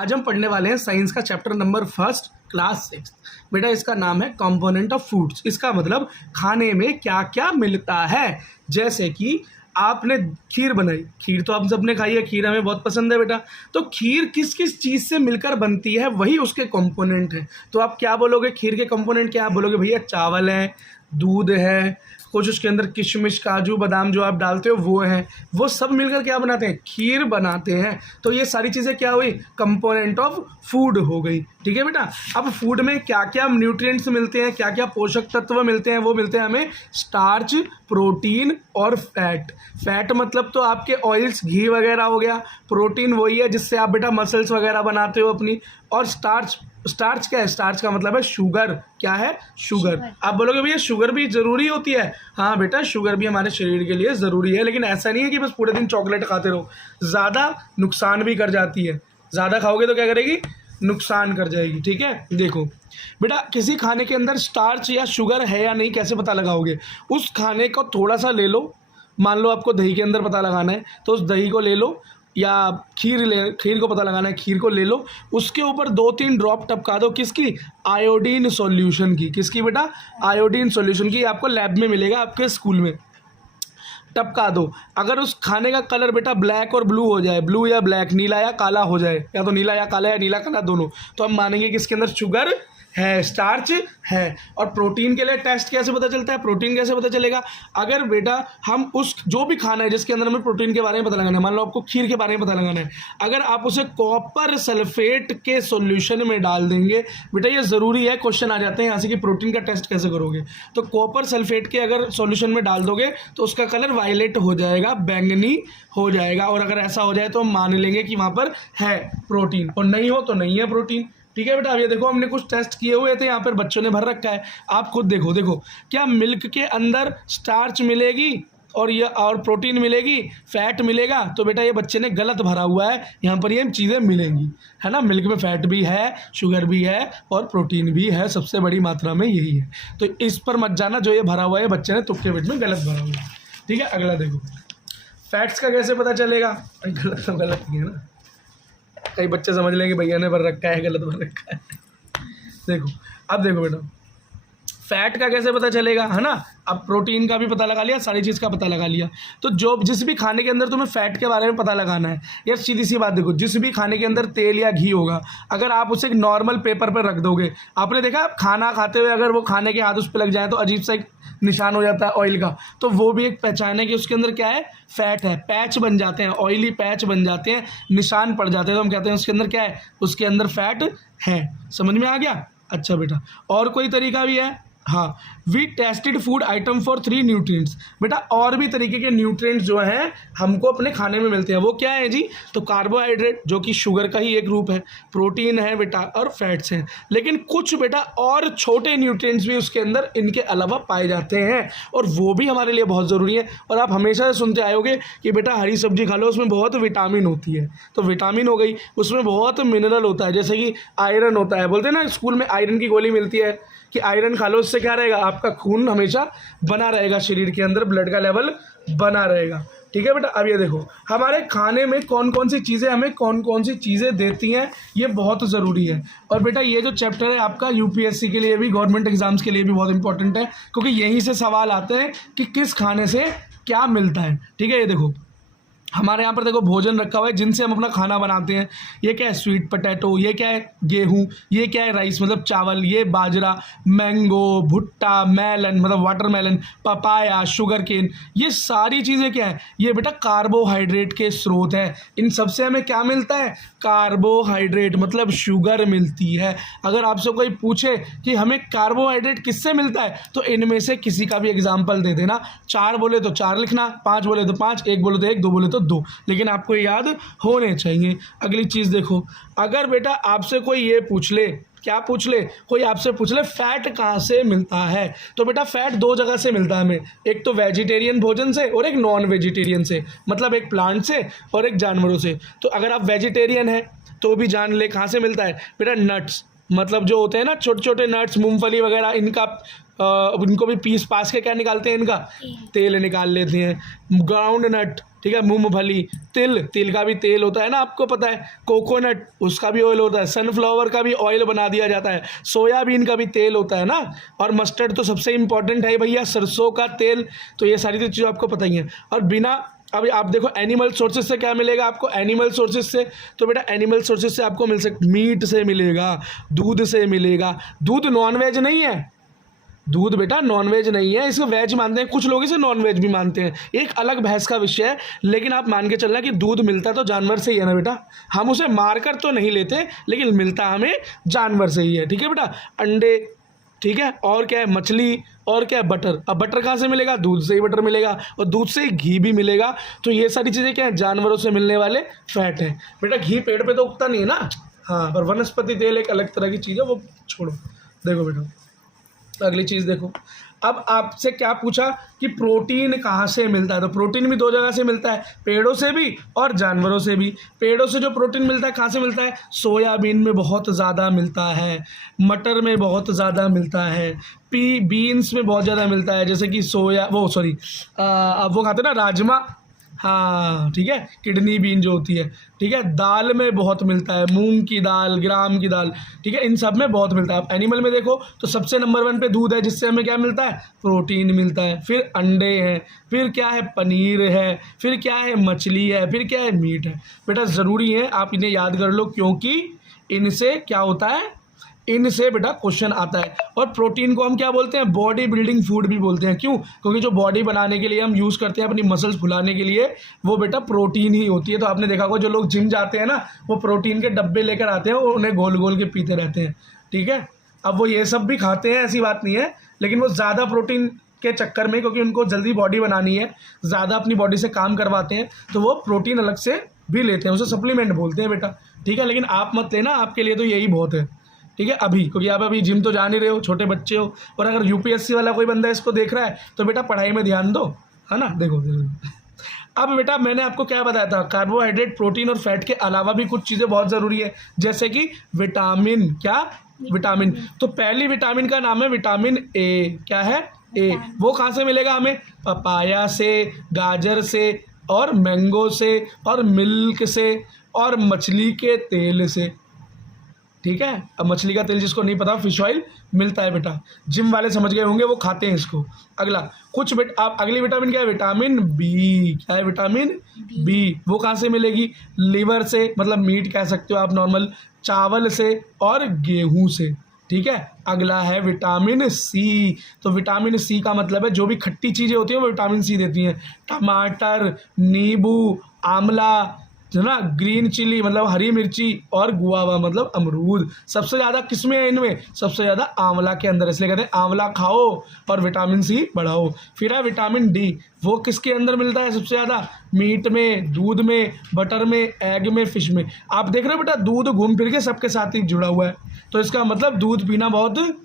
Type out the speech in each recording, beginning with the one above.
आज हम पढ़ने वाले हैं साइंस का चैप्टर नंबर 1 क्लास 6। बेटा इसका नाम है कंपोनेंट ऑफ फूड्स। इसका मतलब खाने में क्या क्या मिलता है। जैसे कि आपने खीर बनाई, खीर तो आप सबने खाई है, खीर हमें बहुत पसंद है बेटा। तो खीर किस किस चीज़ से मिलकर बनती है वही उसके कंपोनेंट है। तो आप क्या बोलोगे, खीर के कंपोनेंट क्या? आप बोलोगे भैया चावल है, दूध है, कुछ उसके अंदर किशमिश काजू बादाम जो आप डालते हो वो है, वो सब मिलकर क्या बनाते हैं? खीर बनाते हैं। तो ये सारी चीज़ें क्या हुई? कंपोनेंट ऑफ फूड हो गई। ठीक है बेटा। अब फूड में क्या क्या न्यूट्रिएंट्स मिलते हैं, क्या क्या पोषक तत्व मिलते हैं? वो मिलते हैं हमें स्टार्च, प्रोटीन और फैट। फैट मतलब तो आपके ऑयल्स, घी वगैरह हो गया। प्रोटीन वही है जिससे आप बेटा मसल्स वगैरह बनाते हो अपनी। और स्टार्च, स्टार्च क्या है? स्टार्च का मतलब है शुगर। क्या है? शुगर। आप बोलोगे भैया शुगर भी ज़रूरी होती है। हाँ बेटा, शुगर भी हमारे शरीर के लिए ज़रूरी है, लेकिन ऐसा नहीं है कि बस पूरे दिन चॉकलेट खाते रहो। ज़्यादा नुकसान भी कर जाती है। ज़्यादा खाओगे तो क्या करेगी? नुकसान कर जाएगी। ठीक है। देखो बेटा, किसी खाने के अंदर स्टार्च या शुगर है या नहीं कैसे पता लगाओगे? उस खाने को थोड़ा सा ले लो। मान लो आपको दही के अंदर पता लगाना है, तो उस दही को ले लो, या खीर को पता लगाना है, खीर को ले लो, उसके ऊपर 2-3 ड्रॉप टपका दो। किसकी? आयोडीन सॉल्यूशन की। किसकी बेटा? आयोडीन सॉल्यूशन की। आपको लैब में मिलेगा, आपके स्कूल में। टपका दो। अगर उस खाने का कलर बेटा ब्लैक और ब्लू हो जाए, ब्लू या ब्लैक, नीला या काला हो जाए, या तो नीला या काला या नीला काला दोनों, तो हम मानेंगे कि इसके अंदर शुगर है, स्टार्च है। और प्रोटीन के लिए टेस्ट कैसे पता चलता है? प्रोटीन कैसे पता चलेगा? अगर बेटा हम उस जो भी खाना है जिसके अंदर हमें प्रोटीन के बारे में पता लगाना है, मान लो आपको खीर के बारे में पता लगाना है, अगर आप उसे कॉपर सल्फेट के सॉल्यूशन में डाल देंगे, बेटा ये ज़रूरी है, क्वेश्चन आ जाते हैं यहाँ से कि प्रोटीन का टेस्ट कैसे करोगे। तो कॉपर सल्फेट के अगर सॉल्यूशन में डाल दोगे तो उसका कलर वायलेट हो जाएगा, बैंगनी हो जाएगा। और अगर ऐसा हो जाए तो हम मान लेंगे कि वहाँ पर है प्रोटीन, और नहीं हो तो नहीं है प्रोटीन। ठीक है बेटा। अब ये देखो, हमने कुछ टेस्ट किए हुए थे, यहाँ पर बच्चों ने भर रखा है, आप खुद देखो। देखो क्या मिल्क के अंदर स्टार्च मिलेगी और प्रोटीन मिलेगी, फैट मिलेगा? तो बेटा ये बच्चे ने गलत भरा हुआ है। यहाँ पर ये चीज़ें मिलेंगी, है ना। मिल्क में फैट भी है, शुगर भी है और प्रोटीन भी है, सबसे बड़ी मात्रा में यही है। तो इस पर मत जाना, जो ये भरा हुआ है बच्चे ने तुक्के पेट में गलत भरा हुआ है। ठीक है। अगला देखो, फैट्स का कैसे पता चलेगा? गलत तो गलत ही है ना, कई बच्चे समझ लेंगे भैया ने भर रखा है, गलत भर रखा है। देखो, अब देखो बेटा, फैट का कैसे पता चलेगा, है ना। अब प्रोटीन का भी पता लगा लिया, सारी चीज़ का पता लगा लिया। तो जो जिस भी खाने के अंदर तुम्हें फैट के बारे में पता लगाना है, यार सीधी सी बात देखो, जिस भी खाने के अंदर तेल या घी होगा, अगर आप उसे एक नॉर्मल पेपर पर रख दोगे, आपने देखा आप खाना खाते हुए अगर वो खाने के हाथ उस पर लग जाए तो अजीब सा एक निशान हो जाता है ऑयल का, तो वो भी एक पहचान है कि उसके अंदर क्या है? फैट है। पैच बन जाते हैं, ऑयली पैच बन जाते हैं, निशान पड़ जाते हैं, तो हम कहते हैं उसके अंदर क्या है? उसके अंदर फैट है। समझ में आ गया? अच्छा बेटा, और कोई तरीका भी है? हाँ, we tested food item for 3 nutrients. बेटा और भी तरीके के न्यूट्रिएंट्स जो हैं हमको अपने खाने में मिलते हैं, वो क्या है जी? तो कार्बोहाइड्रेट जो कि शुगर का ही एक रूप है, प्रोटीन है बेटा, और फैट्स हैं। लेकिन कुछ बेटा और छोटे न्यूट्रिएंट्स भी उसके अंदर इनके अलावा पाए जाते हैं, और वो भी हमारे लिए बहुत ज़रूरी है। और आप हमेशा से सुनते आए होगे कि बेटा हरी सब्जी खा लो, उसमें बहुत विटामिन होती है। तो विटामिन हो गई, उसमें बहुत मिनरल होता है, जैसे कि आयरन होता है। बोलते हैं ना स्कूल में आयरन की गोली मिलती है कि आयरन खा लो, उससे क्या रहेगा? आपका खून हमेशा बना रहेगा, शरीर के अंदर ब्लड का लेवल बना रहेगा। ठीक है बेटा। अब ये देखो, हमारे खाने में कौन कौन सी चीज़ें हमें कौन कौन सी चीज़ें देती हैं, ये बहुत ज़रूरी है। और बेटा ये जो चैप्टर है आपका यूपीएससी के लिए भी, गवर्नमेंट एग्जाम्स के लिए भी बहुत इंपॉर्टेंट है, क्योंकि यहीं से सवाल आते हैं कि किस खाने से क्या मिलता है। ठीक है। ये देखो हमारे यहाँ पर देखो भोजन रखा हुआ है जिनसे हम अपना खाना बनाते हैं। ये क्या है? Sweet potato. ये क्या है? गेहूँ। ये क्या है? राइस मतलब चावल। ये बाजरा, मैंगो, भुट्टा, मेलन मतलब वाटरमेलन, पपाया, शुगर केन। ये सारी चीज़ें क्या है? ये बेटा कार्बोहाइड्रेट के स्रोत हैं। इन सबसे हमें क्या मिलता है? कार्बोहाइड्रेट मतलब शुगर मिलती है। अगर आपसे कोई पूछे कि हमें कार्बोहाइड्रेट किससे मिलता है, तो इनमें से किसी का भी एग्जाम्पल दे देना। 4 बोले तो 4 लिखना, 5 बोले तो 5, 1 बोले तो 1, 2 बोले तो 2, लेकिन आपको याद होने चाहिए। अगली चीज़ देखो, अगर बेटा आपसे कोई ये पूछ ले, क्या पूछ ले? कोई आपसे पूछ ले फैट कहाँ से मिलता है, तो बेटा फैट 2 जगह से मिलता है हमें, एक तो वेजिटेरियन भोजन से और एक नॉन वेजिटेरियन से, मतलब एक प्लांट से और एक जानवरों से। तो अगर आप वेजिटेरियन हैं तो भी जान ले कहाँ से मिलता है बेटा? नट्स, मतलब जो होते हैं ना छोटे छोटे नट्स, मूंगफली वगैरह, इनका इनको भी पीस पास के क्या निकालते हैं? इनका तेल निकाल लेते हैं। ग्राउंड नट ठीक है, मूंगफली, तिल, तिल का भी तेल होता है ना, आपको पता है, कोकोनट उसका भी ऑयल होता है, सनफ्लावर का भी ऑयल बना दिया जाता है, सोयाबीन का भी तेल होता है ना, और मस्टर्ड तो सबसे इम्पॉर्टेंट है भैया, सरसों का तेल। तो ये सारी तो चीज़ें आपको पता ही हैं। और बिना, अभी आप देखो एनिमल सोर्सेज से क्या मिलेगा आपको, एनिमल सोर्सेज से, तो बेटा एनिमल सोर्सेज से आपको मिल मीट से मिलेगा, दूध से मिलेगा। दूध नॉनवेज नहीं है, दूध बेटा नॉनवेज नहीं है, इसको वेज मानते हैं, कुछ लोग इसे नॉनवेज भी मानते हैं, एक अलग बहस का विषय है। लेकिन आप मान के चलना कि दूध मिलता तो जानवर से ही है ना बेटा, हम उसे मारकर तो नहीं लेते, लेकिन मिलता हमें जानवर से ही है। ठीक है बेटा, अंडे, ठीक है, और क्या है, मछली, और क्या है, बटर। अब बटर कहाँ से मिलेगा, दूध से ही बटर मिलेगा, और दूध से ही घी भी मिलेगा। तो ये सारी चीज़ें क्या है, जानवरों से मिलने वाले फैट हैं। बेटा घी पेड़ पे तो उगता नहीं है ना, हाँ, पर वनस्पति तेल एक अलग तरह की चीज़ है, वो छोड़ो। देखो बेटा अगली चीज़ देखो, अब आपसे क्या पूछा कि प्रोटीन कहाँ से मिलता है, तो प्रोटीन भी दो जगह से मिलता है, पेड़ों से भी और जानवरों से भी। पेड़ों से जो प्रोटीन मिलता है कहाँ से मिलता है, सोयाबीन में बहुत ज़्यादा मिलता है, मटर में बहुत ज़्यादा मिलता है, बीन्स में बहुत ज़्यादा मिलता है, जैसे कि अब वो खाते हैं ना राजमा, हाँ ठीक है, किडनी बीन जो होती है, ठीक है, दाल में बहुत मिलता है, मूंग की दाल, ग्राम की दाल, ठीक है, इन सब में बहुत मिलता है। आप एनिमल में देखो तो सबसे नंबर 1 पे दूध है, जिससे हमें क्या मिलता है, प्रोटीन मिलता है। फिर अंडे हैं, फिर क्या है, पनीर है, फिर क्या है, मछली है, फिर क्या है, मीट है। बेटा ज़रूरी है आप इन्हें याद कर लो, क्योंकि इनसे क्या होता है, इनसे बेटा क्वेश्चन आता है। और प्रोटीन को हम क्या बोलते हैं, बॉडी बिल्डिंग फूड भी बोलते हैं। क्यों, क्योंकि जो बॉडी बनाने के लिए हम यूज़ करते हैं अपनी मसल्स फुलाने के लिए, वो बेटा प्रोटीन ही होती है। तो आपने देखा होगा जो लोग जिम जाते हैं ना, वो प्रोटीन के डब्बे लेकर आते हैं और उन्हें गोल गोल के पीते रहते हैं। ठीक है, अब वो ये सब भी खाते हैं, ऐसी बात नहीं है, लेकिन वो ज़्यादा प्रोटीन के चक्कर में, क्योंकि उनको जल्दी बॉडी बनानी है, ज़्यादा अपनी बॉडी से काम करवाते हैं, तो वो प्रोटीन अलग से भी लेते हैं, उसे सप्लीमेंट बोलते हैं बेटा। ठीक है, लेकिन आप मत लेना, आपके लिए तो यही बहुत है। ठीक है, अभी, क्योंकि आप अभी जिम तो जा नहीं रहे हो, छोटे बच्चे हो, और अगर यूपीएससी वाला कोई बंदा इसको देख रहा है तो बेटा पढ़ाई में ध्यान दो, है ना। देखो अब बेटा मैंने आपको क्या बताया था, कार्बोहाइड्रेट, प्रोटीन और फैट के अलावा भी कुछ चीज़ें बहुत ज़रूरी है, जैसे कि विटामिन। क्या, विटामिन। तो पहली विटामिन का नाम है विटामिन ए। क्या है, ए। वो कहाँ से मिलेगा हमें, पपाया से, गाजर से, और मैंगो से, और मिल्क से, और मछली के तेल से। ठीक है, अब मछली का तेल जिसको नहीं पता, फिश ऑयल मिलता है बेटा, जिम वाले समझ गए होंगे, वो खाते हैं इसको। अगला कुछ आप अगली विटामिन क्या है, विटामिन बी। क्या है, विटामिन बी। वो कहाँ से मिलेगी, लिवर से, मतलब मीट कह सकते हो आप, नॉर्मल चावल से और गेहूं से। ठीक है, अगला है विटामिन सी। तो विटामिन सी का मतलब है जो भी खट्टी चीज़ें होती हैं वो विटामिन सी देती हैं, टमाटर, नींबू, आंवला, है ना, ग्रीन चिली मतलब हरी मिर्ची, और गुआवा मतलब अमरूद। सबसे ज़्यादा किसमें है, इनमें सबसे ज़्यादा आंवला के अंदर, इसलिए कहते हैं आंवला खाओ और विटामिन सी बढ़ाओ। फिर है विटामिन डी। वो किसके अंदर मिलता है सबसे ज़्यादा, मीट में, दूध में, बटर में, एग में, फिश में। आप देख रहे हो बेटा दूध घूम फिर के सबके साथ ही जुड़ा हुआ है, तो इसका मतलब दूध पीना बहुत,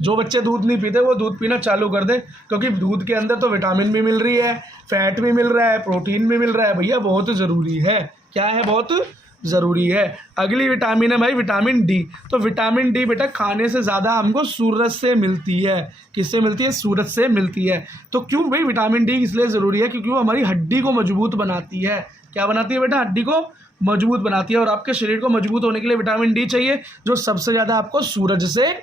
जो बच्चे दूध नहीं पीते वो दूध पीना चालू कर दें, क्योंकि दूध के अंदर तो विटामिन भी मिल रही है, फैट भी मिल रहा है, प्रोटीन भी मिल रहा है भैया, बहुत ज़रूरी है। क्या है, बहुत ज़रूरी है। अगली विटामिन है भाई विटामिन डी। तो विटामिन डी बेटा खाने से ज़्यादा हमको सूरज से मिलती है। किससे मिलती है, सूरज से मिलती है। तो क्यों भाई विटामिन डी इसलिए ज़रूरी है, क्योंकि वो हमारी हड्डी को मजबूत बनाती है। क्या बनाती है बेटा, हड्डी को मजबूत बनाती है। और आपके शरीर को मजबूत होने के लिए विटामिन डी चाहिए, जो सबसे ज़्यादा आपको सूरज से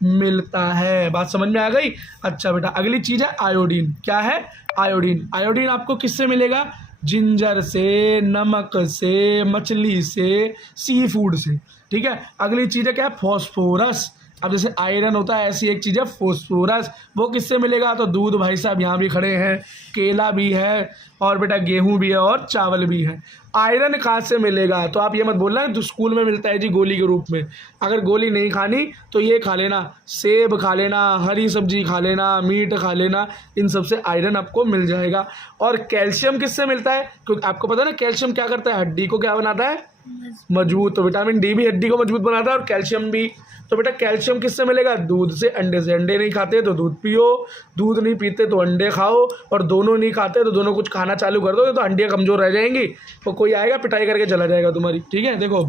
मिलता है। बात समझ में आ गई। अच्छा बेटा अगली चीज़ है आयोडीन। क्या है, आयोडीन। आयोडीन आपको किससे मिलेगा, जिंजर से, नमक से, मछली से, सी फूड से। ठीक है, अगली चीज़ है क्या है, फॉस्फोरस। अब जैसे आयरन होता है ऐसी एक चीज़ है फॉस्फोरस। वो किससे मिलेगा, तो दूध, भाई साहब यहाँ भी खड़े हैं, केला भी है, और बेटा गेहूं भी है, और चावल भी है। आयरन कहाँ से मिलेगा, तो आप ये मत बोलना तो स्कूल में मिलता है जी गोली के रूप में। अगर गोली नहीं खानी तो ये खा लेना, सेब खा लेना, हरी सब्जी खा लेना, मीट खा लेना, इन सब से आयरन आपको मिल जाएगा। और कैल्शियम किससे मिलता है, क्योंकि आपको पता है ना कैल्शियम क्या करता है, हड्डी को क्या बनाता है, मजबूत। तो विटामिन डी भी हड्डी को मजबूत बनाता है और कैल्शियम भी। तो बेटा कैल्शियम किससे मिलेगा, दूध से, अंडे से। अंडे नहीं खाते तो दूध पियो, दूध नहीं पीते तो अंडे खाओ, और दोनों नहीं खाते तो दोनों कुछ खाना चालू कर दो, तो हड्डियाँ कमज़ोर रह जाएंगी, तो कोई आएगा पिटाई करके चला जाएगा तुम्हारी। ठीक है, देखो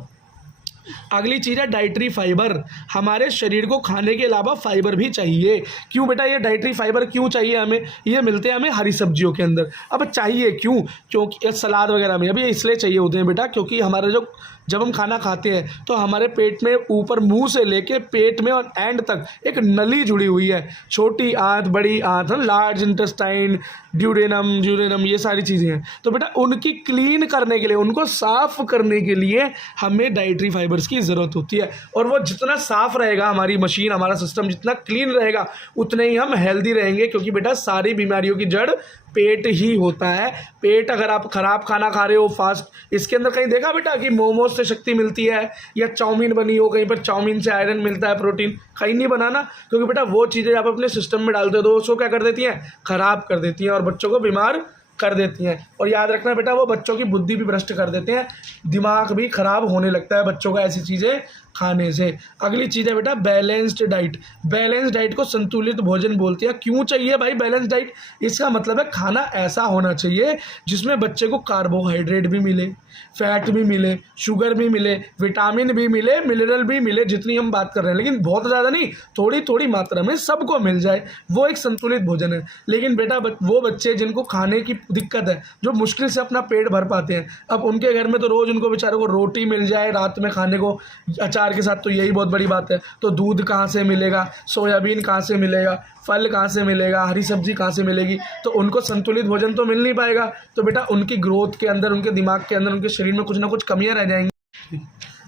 अगली चीज़ है डाइटरी फाइबर। हमारे शरीर को खाने के अलावा फाइबर भी चाहिए। क्यों बेटा, ये डाइटरी फाइबर क्यों चाहिए हमें? ये मिलते हैं हमें हरी सब्जियों के अंदर। अब चाहिए क्यों? क्योंकि सलाद वगैरह में अभी इसलिए चाहिए होते हैं बेटा, क्योंकि हमारे जब हम खाना खाते हैं तो हमारे पेट में ऊपर मुंह से लेके पेट में और एंड तक एक नली जुड़ी हुई है, छोटी आंत, बड़ी आंत, लार्ज इंटेस्टाइन, ड्यूडेनम, ये सारी चीज़ें हैं। तो बेटा उनकी क्लीन करने के लिए, उनको साफ करने के लिए हमें डाइटरी फाइबर्स की ज़रूरत होती है। और वो जितना साफ रहेगा, हमारी मशीन, हमारा सिस्टम जितना क्लीन रहेगा, उतने ही हम हेल्दी रहेंगे। क्योंकि बेटा सारी बीमारियों की जड़ पेट ही होता है। पेट, अगर आप ख़राब खाना खा रहे हो फास्ट, इसके अंदर कहीं देखा बेटा कि मोमोज से शक्ति मिलती है या चाउमीन बनी हो कहीं पर चाउमीन से आयरन मिलता है, प्रोटीन? कहीं नहीं बना ना। क्योंकि बेटा वो चीज़ें आप अपने सिस्टम में डालते हो तो उसको क्या कर देती हैं? ख़राब कर देती हैं और बच्चों को बीमार कर देती हैं। और याद रखना बेटा, वो बच्चों की बुद्धि भी भ्रष्ट कर देते हैं, दिमाग भी ख़राब होने लगता है बच्चों का ऐसी चीज़ें खाने से। अगली चीज़ है बेटा बैलेंस्ड डाइट। बैलेंस्ड डाइट को संतुलित भोजन बोलते हैं। क्यों चाहिए भाई बैलेंस्ड डाइट? इसका मतलब है खाना ऐसा होना चाहिए जिसमें बच्चे को कार्बोहाइड्रेट भी मिले, फैट भी मिले, शुगर भी मिले, विटामिन भी मिले, मिनरल भी मिले, जितनी हम बात कर रहे हैं, लेकिन बहुत ज़्यादा नहीं, थोड़ी थोड़ी मात्रा में सबको मिल जाए, वो एक संतुलित भोजन है। लेकिन बेटा वो बच्चे जिनको खाने की दिक्कत है, जो मुश्किल से अपना पेट भर पाते हैं, अब उनके घर में तो रोज़ उनको बेचारों को रोटी मिल जाए रात में खाने को अचार के साथ, तो यही बहुत बड़ी बात है। तो दूध कहाँ से मिलेगा, सोयाबीन कहाँ से मिलेगा, फल कहाँ से मिलेगा, हरी सब्जी कहाँ से मिलेगी? तो उनको संतुलित भोजन तो मिल नहीं पाएगा। तो बेटा उनकी ग्रोथ के अंदर, उनके दिमाग के अंदर, उनके शरीर में कुछ ना कुछ कमियां रह जाएंगी।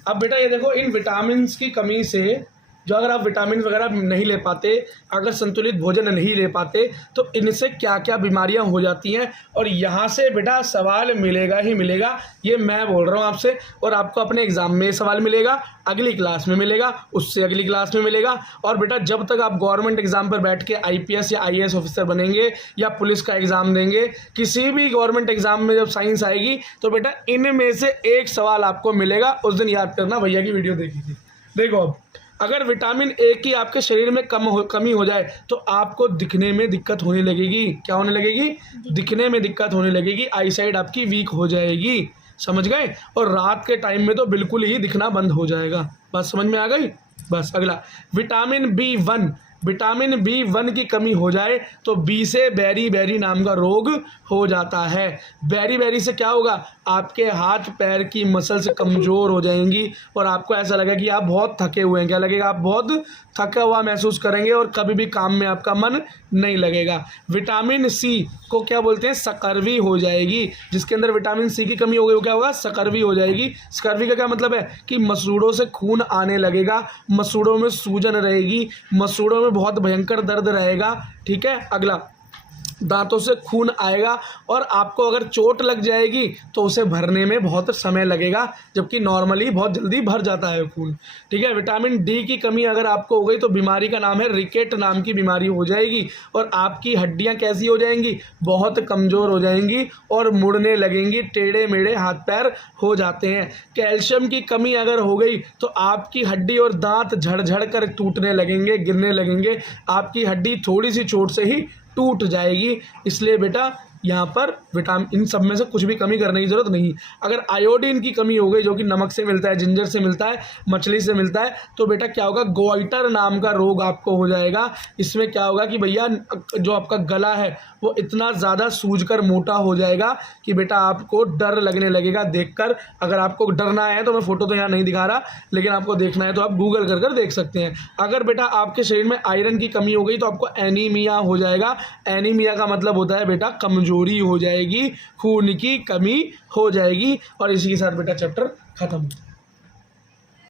अब बेटा ये देखो, इन विटामिन की कमी से, जो अगर आप विटामिन वगैरह नहीं ले पाते, अगर संतुलित भोजन नहीं ले पाते, तो इनसे क्या क्या बीमारियां हो जाती हैं। और यहाँ से बेटा सवाल मिलेगा ही मिलेगा, ये मैं बोल रहा हूँ आपसे। और आपको अपने एग्जाम में सवाल मिलेगा, अगली क्लास में मिलेगा, उससे अगली क्लास में मिलेगा। और बेटा जब तक आप गवर्नमेंट एग्जाम पर बैठ के IPS या IAS ऑफिसर बनेंगे या पुलिस का एग्ज़ाम देंगे, किसी भी गवर्नमेंट एग्जाम में जब साइंस आएगी, तो बेटा इनमें से एक सवाल आपको मिलेगा। उस दिन याद करना, भैया की वीडियो देखी थी। देखो, अब अगर विटामिन ए की आपके शरीर में कमी हो जाए, तो आपको दिखने में दिक्कत होने लगेगी। क्या होने लगेगी? दिखने में दिक्कत होने लगेगी, आई साइट आपकी वीक हो जाएगी। समझ गए? और रात के टाइम में तो बिल्कुल ही दिखना बंद हो जाएगा। बात समझ में आ गई? बस अगला विटामिन B1। विटामिन B1 की कमी हो जाए तो बी से बेरी नाम का रोग हो जाता है। बेरी से क्या होगा? आपके हाथ पैर की मसल्स कमज़ोर हो जाएंगी और आपको ऐसा लगेगा कि आप बहुत थके हुए हैं। क्या लगेगा? आप बहुत थका हुआ महसूस करेंगे और कभी भी काम में आपका मन नहीं लगेगा। विटामिन C को क्या बोलते हैं? सकरवी हो जाएगी। जिसके अंदर विटामिन C की कमी हो गई, वो क्या होगा? सकरवी हो जाएगी। सकरवी का क्या मतलब है? कि मसूड़ों से खून आने लगेगा, मसूड़ों में सूजन रहेगी, मसूड़ों में बहुत भयंकर दर्द रहेगा। ठीक है, अगला दांतों से खून आएगा और आपको अगर चोट लग जाएगी तो उसे भरने में बहुत समय लगेगा, जबकि नॉर्मली बहुत जल्दी भर जाता है खून। ठीक है, विटामिन डी की कमी अगर आपको हो गई तो बीमारी का नाम है रिकेट नाम की बीमारी हो जाएगी और आपकी हड्डियां कैसी हो जाएंगी? बहुत कमज़ोर हो जाएंगी और मुड़ने लगेंगी, टेढ़े मेढ़े हाथ पैर हो जाते हैं। कैल्शियम की कमी अगर हो गई तो आपकी हड्डी और दांत झड़ कर टूटने लगेंगे, गिरने लगेंगे, आपकी हड्डी थोड़ी सी चोट से ही टूट जाएगी। इसलिए बेटा यहाँ पर विटामिन, इन सब में से कुछ भी कमी करने की ज़रूरत नहीं। अगर आयोडीन की कमी हो गई, जो कि नमक से मिलता है, जिंजर से मिलता है, मछली से मिलता है, तो बेटा क्या होगा? गोइटर नाम का रोग आपको हो जाएगा। इसमें क्या होगा कि भैया जो आपका गला है वो इतना ज़्यादा सूजकर मोटा हो जाएगा कि बेटा आपको डर लगने लगेगा देखकर। अगर आपको डरना है तो मैं फ़ोटो तो यहाँ नहीं दिखा रहा, लेकिन आपको देखना है तो आप गूगल कर देख सकते हैं। अगर बेटा आपके शरीर में आयरन की कमी हो गई तो आपको एनीमिया हो जाएगा। एनीमिया का मतलब होता है बेटा कमजोरी हो जाएगी, खून की कमी हो जाएगी। और इसी के साथ बेटा चैप्टर खत्म।